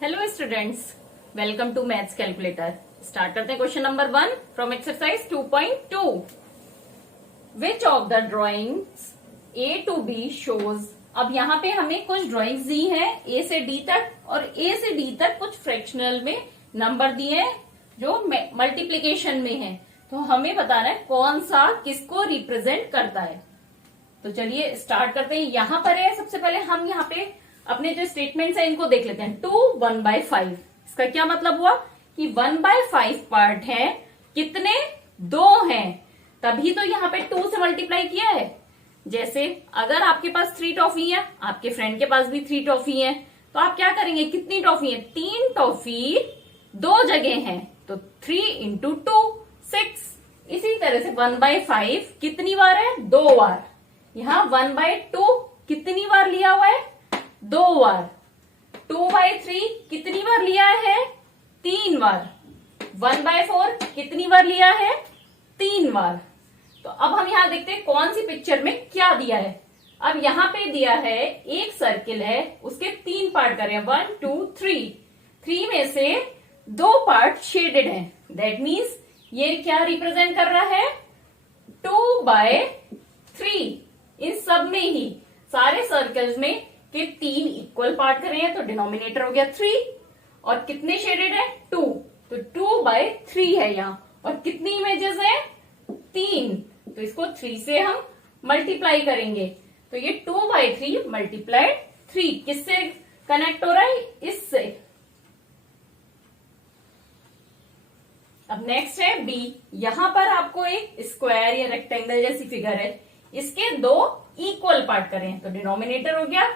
Hello students, welcome to maths calculator. Start करते हैं question number 1 from exercise 2.2। Which of the drawings A to B shows. अब यहाँ पे हमें कुछ ड्रॉइंग्स दी हैं ए से डी तक, और ए से डी तक कुछ फ्रैक्शनल में नंबर दिए हैं जो मल्टीप्लीकेशन में है। तो हमें बताना है कौन सा किसको रिप्रेजेंट करता है। तो चलिए स्टार्ट करते हैं। यहाँ पर है, सबसे पहले हम यहाँ पे अपने जो स्टेटमेंट्स हैं इनको देख लेते हैं। 2 1/5, इसका क्या मतलब हुआ कि 1/5 पार्ट है, कितने 2 हैं, तभी तो यहाँ पे 2 से मल्टीप्लाई किया है। जैसे अगर आपके पास 3 टॉफी है, आपके फ्रेंड के पास भी 3 टॉफी है, तो आप क्या करेंगे, कितनी टॉफी है, 3 टॉफी 2 जगह है, तो 3 इंटू 2 6। इसी तरह से 1/5 कितनी बार है, 2 बार। यहाँ 1/2 कितनी बार लिया हुआ है, 2 बार। 2/3 कितनी बार लिया है, 3 बार। 1/4 कितनी बार लिया है, 3 बार। तो अब हम यहां देखते हैं कौन सी पिक्चर में क्या दिया है। अब यहां पे दिया है एक सर्किल है, उसके 3 पार्ट करें, 1 2 3। 3 में से 2 पार्ट शेडेड है, दैट मीन्स ये क्या रिप्रेजेंट कर रहा है, 2/3। इन सब में ही सारे सर्कल्स में के 3 इक्वल पार्ट कर रहे हैं, तो डिनोमिनेटर हो गया 3, और कितने शेडेड है, 2, तो 2/3 है यहाँ। और कितनी इमेजेस है, 3, तो इसको 3 से हम मल्टीप्लाई करेंगे, तो ये 2/3 मल्टीप्लाइड 3 किससे कनेक्ट हो रहा है, इससे। अब नेक्स्ट है बी। यहां पर आपको एक स्क्वायर या रेक्टेंगल जैसी फिगर है, इसके 2 इक्वल पार्ट करें, तो डिनोमिनेटर हो गया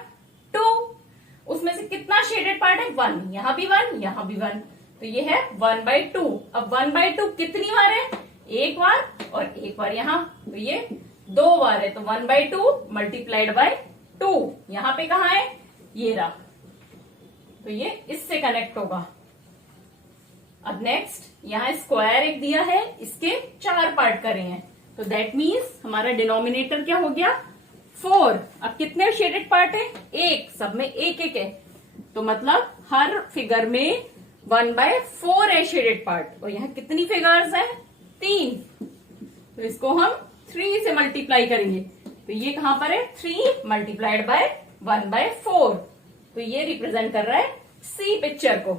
2, उसमें से कितना शेडेड पार्ट है, 1, यहां भी 1, यहां भी 1, तो ये है 1/2। अब 1/2 कितनी बार है, 1 बार, और 1 बार यहां, तो ये 2 बार है, तो 1/2 मल्टीप्लाइड बाय 2। यहां पे कहा है, ये रहा, तो ये इससे कनेक्ट होगा। अब नेक्स्ट यहाँ स्क्वायर एक दिया है, इसके 4 पार्ट करे हैं, तो दैट मीन्स हमारा डिनोमिनेटर क्या हो गया, 4। अब कितने शेडेड पार्ट है, 1, सब में 1 है, तो मतलब हर फिगर में 1/4 है शेडेड पार्ट। और यहाँ कितनी फिगर्स है, 3, तो इसको हम 3 से मल्टीप्लाई करेंगे, तो ये कहां पर है, 3 मल्टीप्लाइड बाय 1/4, तो ये रिप्रेजेंट कर रहा है सी पिक्चर को।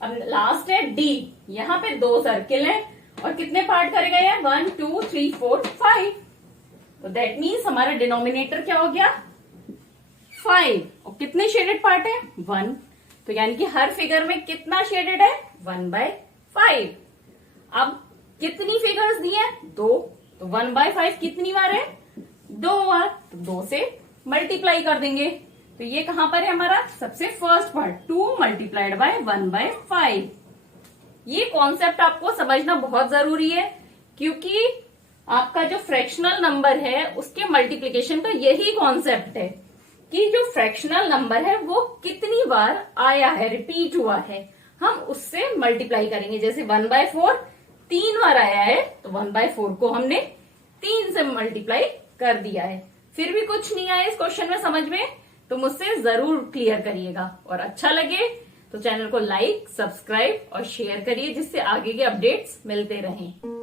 अब लास्ट है डी। यहाँ पे 2 सर्किल हैं, और कितने पार्ट करे गए हैं, 1 2 3 4 5, तो दैट मीन्स हमारा डिनोमिनेटर क्या हो गया, 5, और कितने शेडेड पार्ट है, 1, तो यानी कि हर फिगर में कितना शेडेड है, 1/5। अब कितनी फिगर्स दी है, 2, तो 1/5 कितनी बार है, 2 बार, तो 2 से मल्टीप्लाई कर देंगे, तो ये कहां पर है हमारा, सबसे फर्स्ट पार्ट, 2 मल्टीप्लाइड बाय 1/5। ये कॉन्सेप्ट आपको समझना बहुत जरूरी है, क्योंकि आपका जो फ्रैक्शनल नंबर है उसके मल्टीप्लिकेशन का यही कॉन्सेप्ट है कि जो फ्रैक्शनल नंबर है वो कितनी बार आया है, रिपीट हुआ है, हम उससे मल्टीप्लाई करेंगे। जैसे 1/4 3 बार आया है, तो 1/4 को हमने 3 से मल्टीप्लाई कर दिया है। फिर भी कुछ नहीं आया इस क्वेश्चन में समझ में, तो मुझसे जरूर क्लियर करिएगा, और अच्छा लगे तो चैनल को लाइक, सब्सक्राइब और शेयर करिए, जिससे आगे के अपडेट्स मिलते रहें।